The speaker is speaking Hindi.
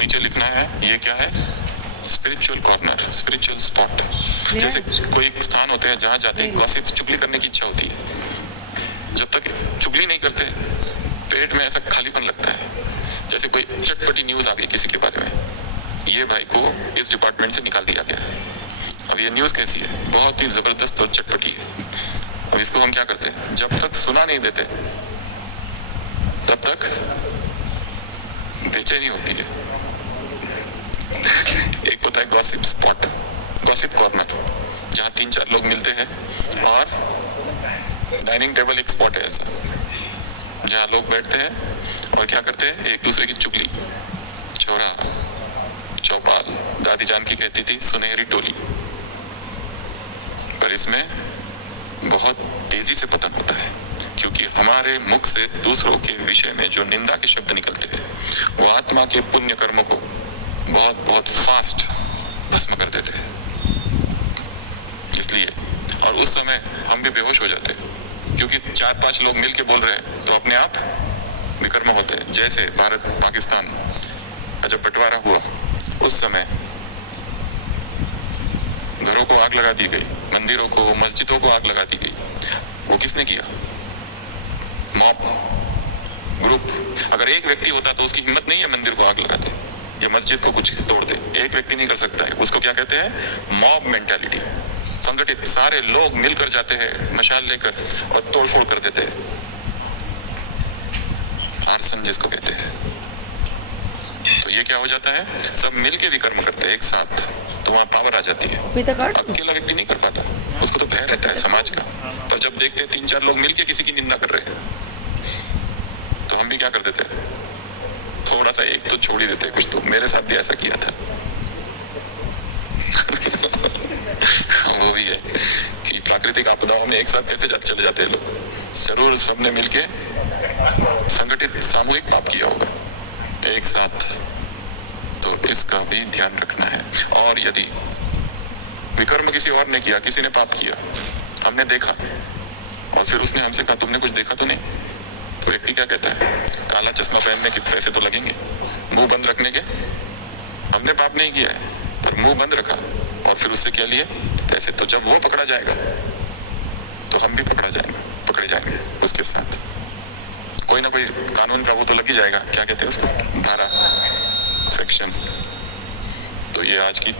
नीचे लिखना है ये क्या है, स्पिरिचुअल कॉर्नर, स्पिरिचुअल स्पॉट। जैसे कोई स्थान होते हैं जहाँ जाते ही गॉसिप, चुगली करने की इच्छा होती है। जब तक चुगली नहीं करते पेट में ऐसा खालीपन लगता है, जैसे कोई चटपटी न्यूज आ गई किसी के बारे में, ये भाई को इस डिपार्टमेंट से निकाल दिया गया है। अब ये न्यूज कैसी है, बहुत ही जबरदस्त और चटपटी है। अब इसको हम क्या करते हैं, जब तक सुना नहीं देते तब तक बेचैनी होती है। एक होता है गॉसिप स्पॉट, गॉसिप कॉर्नर, जहाँ 3-4 लोग मिलते हैं, और डाइनिंग टेबल एक स्पॉट है ऐसा, जहाँ लोग बैठते हैं और क्या करते हैं, एक दूसरे की चुगली, छोरा चौपाल, दादी जान की कहती थी सुनहरी टोली। पर इसमें बहुत तेजी से पतन होता है, क्योंकि हमारे मुख से दूसरों के विषय में जो निंदा के शब्द निकलते हैं वो आत्मा के पुण्य कर्मों को बहुत बहुत फास्ट भस्म कर देते हैं। इसलिए, और उस समय हम भी बेहोश हो जाते हैं, क्योंकि 4-5 लोग मिलके बोल रहे हैं तो अपने आप विकर्म होते हैं। जैसे भारत पाकिस्तान का जब बंटवारा हुआ, उस समय घरों को आग लगा दी गई, मंदिरों को, मस्जिदों को आग लगा दी गई। वो किसने किया? Mob, group. अगर एक व्यक्ति होता तो उसकी हिम्मत नहीं है मंदिर को आग लगा दे या मस्जिद को कुछ तोड़ दे। एक व्यक्ति नहीं कर सकता है, उसको क्या कहते हैं, मॉब मेंटालिटी। संगठित सारे लोग मिलकर जाते हैं मशाल लेकर और तोड़फोड़ कर देते हैं, आर्सन जिसको कहते हैं। तो ये क्या हो जाता है, सब मिलके विकर्म करते हैं एक साथ, तो वहाँ पावर आ जाती है। अकेला व्यक्ति नहीं कर पाता, उसको तो भय रहता है समाज का। पर जब देखते हैं 3-4 लोग मिलके किसी की निंदा कर रहे हैं, तो हम भी क्या कर देते हैं, थोड़ा सा एक तो छोड़ ही देते हैं कुछ। तो मेरे साथ भी ऐसा किया था। वो भी है कि प्राकृतिक आपदाओं में एक साथ कैसे चले जाते हैं लोग। जरूर सबने मिलके संगठित सामूहिक पाप किया होगा एक साथ, तो इसका भी ध्यान रखना है। और यदि विकर्म किसी और ने किया, किसी ने पाप किया, हमने देखा और फिर उसने हमसे कहा तुमने कुछ देखा तो नहीं, तो व्यक्ति क्या कहता है, काला चश्मा पहनने के पैसे तो लगेंगे, मुंह बंद रखने के। हमने पाप नहीं किया है पर मुंह बंद रखा, और फिर उससे क्या लिए, पैसे। तो जब वो पकड़ा जाएगा तो हम भी पकड़े जाएंगे उसके साथ। कोई ना कोई कानून का वो तो लग ही जाएगा, क्या कहते हैं उसको, धारा, सेक्शन। तो ये आज की